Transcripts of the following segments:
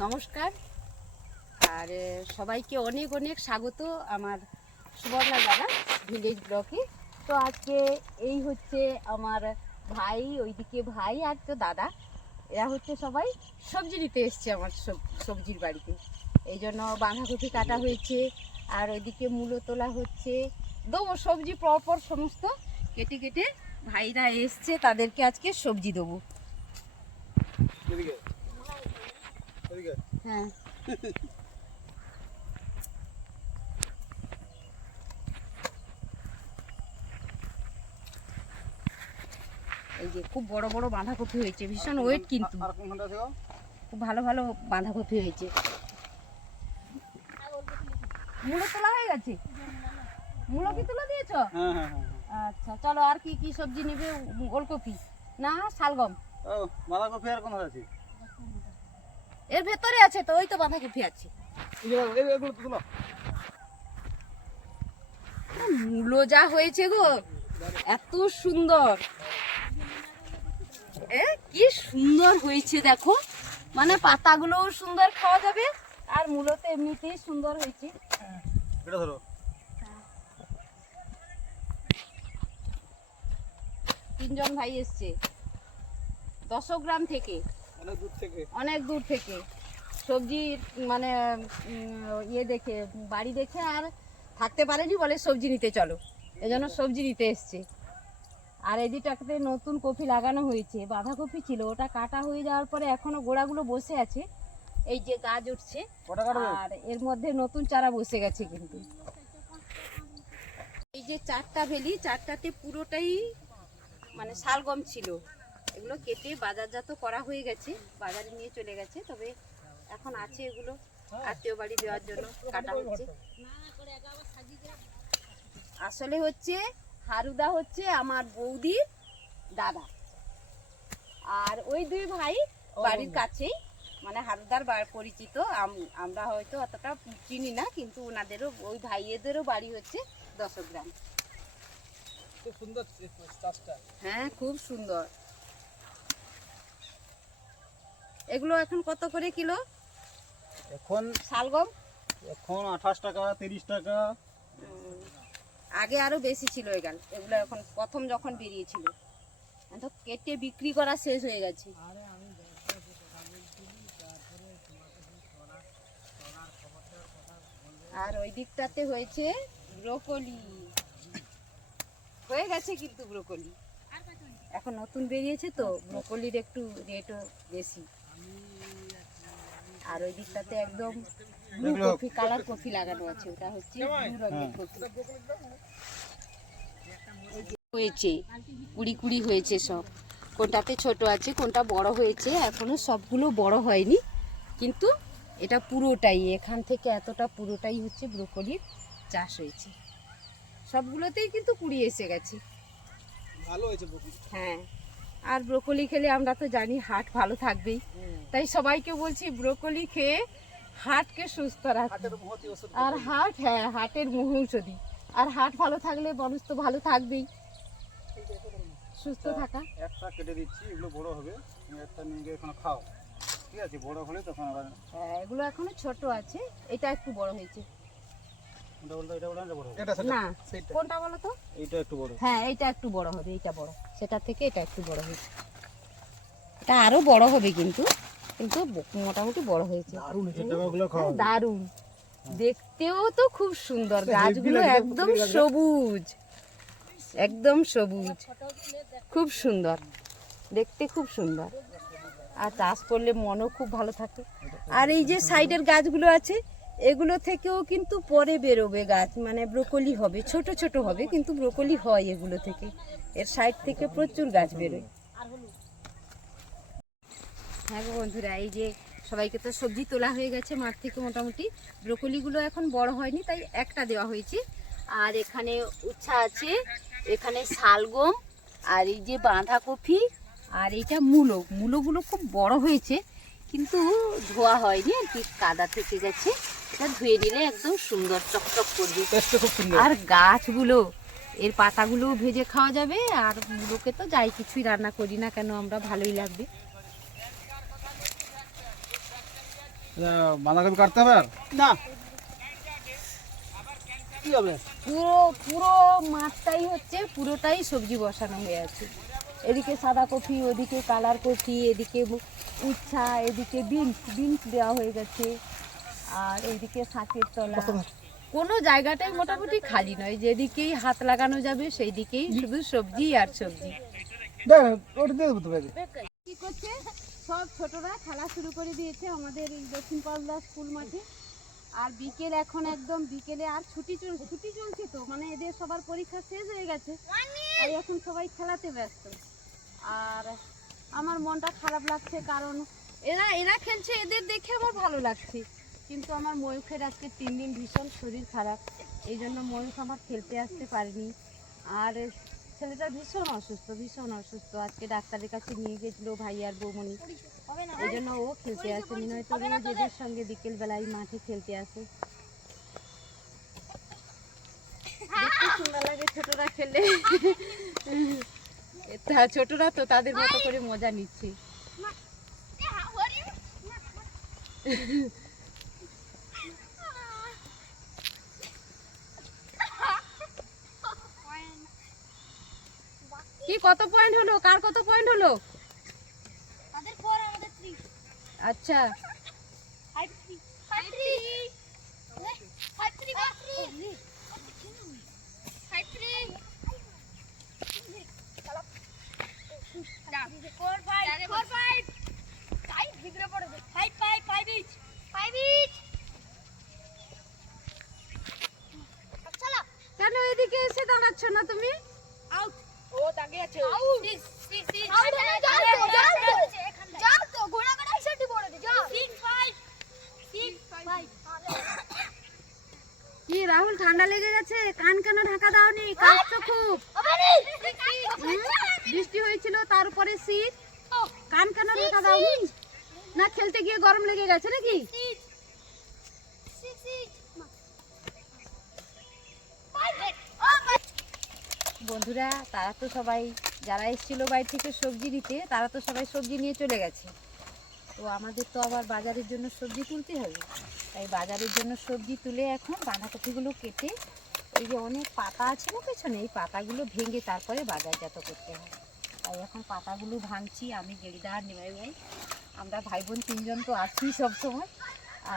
নমস্কার আর সবাইকে অনেক অনেক স্বাগত আমার সুবর্ণা দাদা ভিলেজ ব্লকে। তো আজকে এই হচ্ছে আমার ভাই, ওইদিকে ভাই আর তো দাদা, এরা হচ্ছে সবাই সবজি নিতে এসছে আমার সবজির বাড়িতে। এই জন্য বাঁধাকপি কাটা হয়েছে আর ওইদিকে মূলো তোলা হচ্ছে। দেবো সবজি পরপর সমস্ত কেটে কেটে ভাইরা এসছে, তাদেরকে আজকে সবজি দেবো। হ্যাঁ এই যে খুব বড় বড় বাঁধাকপি হয়েছে, ভীষণ ওয়েট, কিন্তু খুব ভালো ভালো বাঁধাকপি হয়েছে। মূলো তোলা হয়ে গেছে? মূলো কি তুলে দিয়েছো? আচ্ছা চলো, আর কি কি সবজি নেবে? ওলকপি না শালগম? বাঁধাকপি আর কোন আছে? এর ভেতরে আছে তো, ওই তো বাঁধাকপি আছে। মূলো যা হয়েছে গো, এত সুন্দর, কি সুন্দর হয়েছে দেখো, মানে পাতাগুলোও সুন্দর, খাওয়া যাবে, আর মূলোতে এমনিতেই সুন্দর হয়েছে। তিনজন ভাই এসছে 10 গ্রাম থেকে, অনেক দূর থেকে সবজি মানে ইয়ে দেখে, বাড়ি দেখে আর থাকতে পারেনি, বলে সবজি নিতে চলো, এজন্য সবজি নিতে এসছে। আর এদিকটাতে নতুন কপি লাগানো হয়েছে, বাঁধাকপি ছিল, ওটা কাটা হয়ে যাওয়ার পরে এখনো গোড়াগুলো বসে আছে, এই যে গাছ উঠছে, আর এর মধ্যে নতুন চারা বসে গেছে। কিন্তু এই যে 4টা ভেলি, 4টাতে পুরোটাই মানে শালগম ছিল, এগুলো কেটে বাজারজাত করা হয়ে গেছে, বাজারে নিয়ে চলে গেছে, তবে এখন আছে এগুলো আত্মীয় বাড়ি দেওয়ার জন্য কাটা হচ্ছে। আসলে হচ্ছে হারুদা হচ্ছে আমার বৌদির দাদা, আর ওই দুই ভাই বাড়ির কাছেই, মানে হারুদার পরিচিত। আমরা হয়তো অতটা চিনি না, কিন্তু ওনাদেরও, ওই ভাইয়েদেরও বাড়ি হচ্ছে 10 গ্রাম। খুব সুন্দর চাষটা। হ্যাঁ খুব সুন্দর। এগুলো এখন কত করে কিলো? এখন শালগম এখন 28 টাকা, 30 টাকা। আগে আরো বেশি ছিল এগুলো, এখন প্রথম যখন বেরিয়েছিল, তো কেটে বিক্রি করা শেষ হয়ে গেছে। আর ওই দিকটাতে হয়েছে ব্রোকলি, হয়ে গেছে কিন্তু ব্রোকলি এখন নতুন বেরিয়েছে, তো ব্রোকলির একটু রেটও বেশি। আর ওই দিকটাতে একদম ব্লু কফি, কালার কফি লাগানো আছে, ওটা হচ্ছে ব্লু রঙের কফি হয়েছে, কুড়ি কুড়ি হয়েছে সব, কোনটাতে ছোট আছে, কোনটা বড় হয়েছে, এখনো সবগুলো বড় হয়নি, কিন্তু এটা পুরোটাই, এখান থেকে এতটা পুরোটাই হচ্ছে ব্রোকলির চাষ হয়েছে, সবগুলোতেই কিন্তু কুড়ি এসে গেছে, ভালো হয়েছে। হ্যাঁ। আর ব্রোকলি খেলে আমরা তো জানি হার্ট ভালো থাকবেই, তাই সবাইকে বলছি ব্রোকলি খেয়ে হার্টকে সুস্থ রাখতে। আর হার্ট, হ্যাঁ হার্টের মহৌষধি, আর হার্ট ভালো থাকলে মানুষ তো ভালো থাকবেই, সুস্থ থাকা। একটা কেটে দিচ্ছি, এগুলো বড় হবে, তুমি একটা নিয়ে গিয়ে এখন খাও, ঠিক আছে? বড় হলে তখন আবার। হ্যাঁ এগুলো এখনো ছোট আছে, এটা একটু বড় হয়েছে। এটা বলতো, এটা বড় হবে না, কোনটা বলো তো? এটা একটু বড়। হ্যাঁ এটা একটু বড় হবে, এটা বড়, সেটা থেকে এটা একটু বড় হয়েছে, এটা আরো বড় হবে, কিন্তু কিন্তু মোটামুটি বড় হয়েছে। দারুণ, দেখতেও তো খুব সুন্দর, গাছগুলো একদম সবুজ, একদম সবুজ, খুব সুন্দর দেখতে, খুব সুন্দর, আর চাষ করলে মনও খুব ভালো থাকে। আর এই যে সাইডের গাছগুলো আছে, এগুলো থেকেও কিন্তু পরে বেরোবে গাছ, মানে ব্রোকলি হবে, ছোট ছোট হবে, কিন্তু ব্রোকলি হয় এগুলো থেকে, এর সাইড থেকে প্রচুর গাছ বেরোয়। হ্যাঁ গো বন্ধুরা, এই যে সবাইকে তো সবজি তোলা হয়ে গেছে মাঠ থেকে, মোটামুটি ব্রোকলিগুলো এখন বড় হয়নি, তাই একটা দেওয়া হয়েছে। আর এখানে উচ্ছা আছে, এখানে শালগম, আর এই যে বাঁধাকপি, আর এইটা মূলোগুলো খুব বড় হয়েছে, কিন্তু ধোয়া হয়নি আর কি, কাদা থেকে গেছে, এটা ধুয়ে নিলে একদম সুন্দর চকচক করবে। আর গাছগুলো, এর পাতাগুলো ভেজে খাওয়া যাবে, আর মূলোকে তো যাই কিছুই রান্না করি না কেন আমরা, ভালোই লাগবে। বাঁধাকপি কাটতে হবে আর না কি হবে পুরো পুরো মাঠটাই হচ্ছে পুরোটাই সবজি বসানো হয়ে আছে। এদিকে সাদা কপি, ওদিকে কালার কপি, এদিকে উচ্ছা, এদিকে বিনস দেওয়া হয়ে গেছে, আর এইদিকে শাকের তলা। কোনো জায়গাটাই মোটামুটি খালি নয়, যেদিকেই হাত লাগানো যাবে সেই দিকেই শুধু সবজি আর সবজি। ওটা দিয়ে দেবো তো ব্যাগে। কি করছে সব ছোটরা খেলা শুরু করে দিয়েছে আমাদের এই দক্ষিণ পালদা স্কুল মাঠে। আর বিকেল এখন একদম বিকেলে আর ছুটি চলছে তো, মানে এদের সবার পরীক্ষা শেষ হয়ে গেছে, তাই এখন সবাই খেলাতে ব্যস্ত। আর আমার মনটা খারাপ লাগছে, কারণ এরা খেলছে, এদের দেখে আমার ভালো লাগছে, কিন্তু আমার ময়ূখের আজকে 3 দিন ভীষণ শরীর খারাপ, এই জন্য ময়ূখ আমার খেলতে আসতে পারেনি। আর ছেলেটা ভীষণ অসুস্থ, আজকে ডাক্তারের কাছে নিয়ে গেছিল ভাই আর বৌমনি, এই জন্য ও খেলতে আসেনি, নয়তো রোজ এদের সঙ্গে বিকেল বেলায় মাঠে খেলতে আসে। দেখতে সুন্দর লাগে ছোটরা খেলে, ছোটরা তো তাদের মতো করে মজা নিচ্ছে। কি কত পয়েন্ট হলো, কার কত পয়েন্ট হলো? আমাদের 4 আমাদের 3 আচ্ছা 5-3 5-3 5-3 5-3 তাই ভিতরে পড়ে 5 ইচ চলো কেন এদিকে এসে দাঁড়াচ্ছ না তুমি? আউট ও তাকে আছে আউট 6 আউট যাও তো ঘোড়া কাটা সেটি বলে দে যাও 6 5 কি রাহুল, ঠান্ডা লেগে গেছে? কান কেন ঢাকা দাওনি? কাশছো খুব? বৃষ্টি হয়েছিল, তার উপরে শীত, কান কেন ঢাকা দাওনি? না খেলতে গিয়ে গরম লেগে গেছে নাকি? বন্ধুরা তারা তো সবাই, যারা এসেছিল বাইরে থেকে সবজি দিতে, তারা তো সবাই সবজি নিয়ে চলে গেছে। তো আমাদের তো আবার বাজারের জন্য সবজি তুলতে হবে, তাই বাজারের জন্য সবজি তুলে এখন বাঁধাকপিগুলো কেটে, এই যে অনেক পাতা আছে না পেছনে, এই পাতাগুলো ভেঙে তারপরে বাজারজাত করতে হয়। তাই এখন পাতাগুলো ভাঙছি, আমি গেরিদা আর নিমাই ভাই, আমরা ভাই বোন 3 জন তো আছি সবসময়।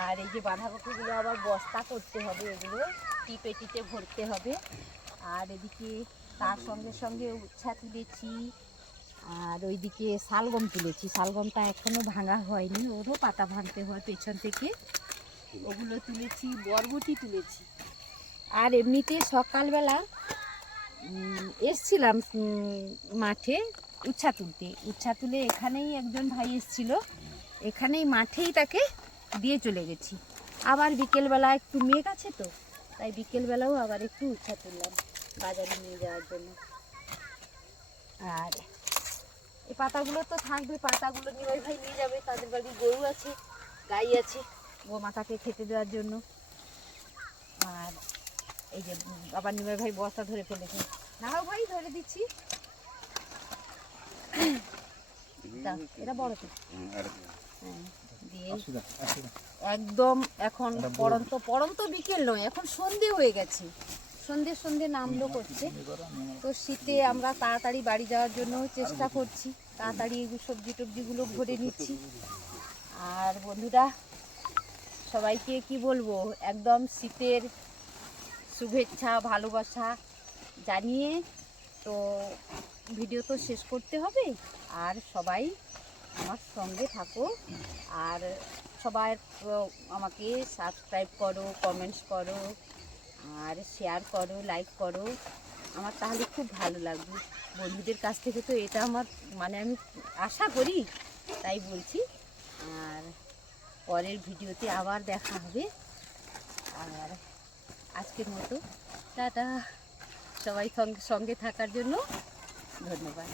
আর এই যে বাঁধাকপিগুলো আবার বস্তা করতে হবে, এগুলো টিপে ভরতে হবে। আর এদিকে তার সঙ্গে সঙ্গে উচ্ছা তুলেছি, আর ওইদিকে শালগম তুলেছি, শালগমটা এখনো ভাঙা হয়নি, ওরও পাতা ভাঙতে হয় পেছন থেকে, ওগুলো তুলেছি, বরবটি তুলেছি। আর এমনিতে সকালবেলা এসছিলাম মাঠে উচ্ছা তুলে এখানেই একজন ভাই এসছিল, এখানেই মাঠেই তাকে দিয়ে চলে গেছি। আবার বিকেলবেলা একটু মেঘ আছে তো, তাই বিকেলবেলাও আবার একটু উচ্ছা তুললাম বাজারে নিয়ে যাওয়ার জন্য। আর এই পাতাগুলো তো থাকবে, পাতাগুলো নিয়ে ভাই নিয়ে যাবে, তাদের বাড়ি গরু আছে, গাই আছে, গোমাতাকে খেতে দেওয়ার জন্য। আর এই যে আবার নিমাই ভাই বস্তা ধরে ফেলেছে, নাও ভাই ধরে দিচ্ছি, এটা বড় তো দিয়ে একদম এখন পড়ন্ত বিকেল নয়, এখন সন্ধে হয়ে গেছে, সন্ধে নামলো করছে। তো শীতে আমরা তাড়াতাড়ি বাড়ি যাওয়ার জন্য চেষ্টা করছি, তাড়াতাড়ি সবজি টবজিগুলো ভরে নিচ্ছি। আর বন্ধুরা সবাইকে কি বলবো, একদম শীতের শুভেচ্ছা ভালোবাসা জানিয়ে তো ভিডিও তো শেষ করতে হবে। আর সবাই আমার সঙ্গে থাকো, আর সবাই আমাকে সাবস্ক্রাইব করো, কমেন্টস করো, আর শেয়ার করো, লাইক করো, আমার তাহলে খুব ভালো লাগবে। বন্ধুদের কাছ থেকে তো এটা আমার মানে আমি আশা করি, তাই বলছি। আর পরের ভিডিওতে আবার দেখা হবে। আর আজকের মতো টাটা, সবাই সঙ্গে থাকার জন্য ধন্যবাদ।